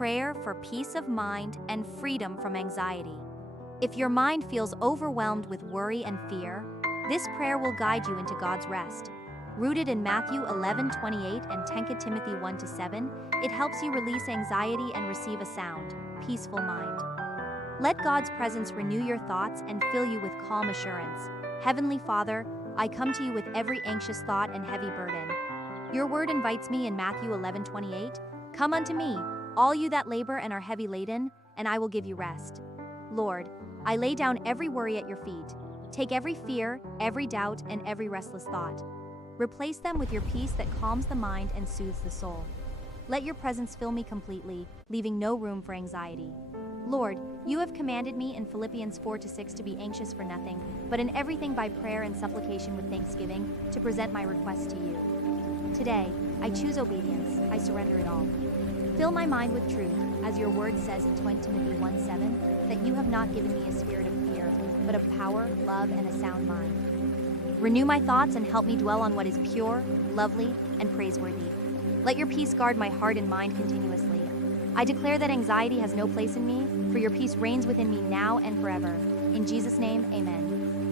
prayer for peace of mind and freedom from anxiety. If your mind feels overwhelmed with worry and fear, this prayer will guide you into God's rest. Rooted in Matthew 11:28 and 2 Timothy 1-7, it helps you release anxiety and receive a sound, peaceful mind. Let God's presence renew your thoughts and fill you with calm assurance. Heavenly Father, I come to you with every anxious thought and heavy burden. Your word invites me in Matthew 11:28, "Come unto me, all you that labor and are heavy laden, and I will give you rest." Lord, I lay down every worry at your feet. Take every fear, every doubt, and every restless thought. Replace them with your peace that calms the mind and soothes the soul. Let your presence fill me completely, leaving no room for anxiety. Lord, you have commanded me in Philippians 4-6 to be anxious for nothing, but in everything by prayer and supplication with thanksgiving, to present my requests to you. Today, I choose obedience. I surrender it all. Fill my mind with truth, as your word says in 2 Timothy 1:7, that you have not given me a spirit of fear, but of power, love, and a sound mind. Renew my thoughts and help me dwell on what is pure, lovely, and praiseworthy. Let your peace guard my heart and mind continuously. I declare that anxiety has no place in me, for your peace reigns within me now and forever. In Jesus' name, amen.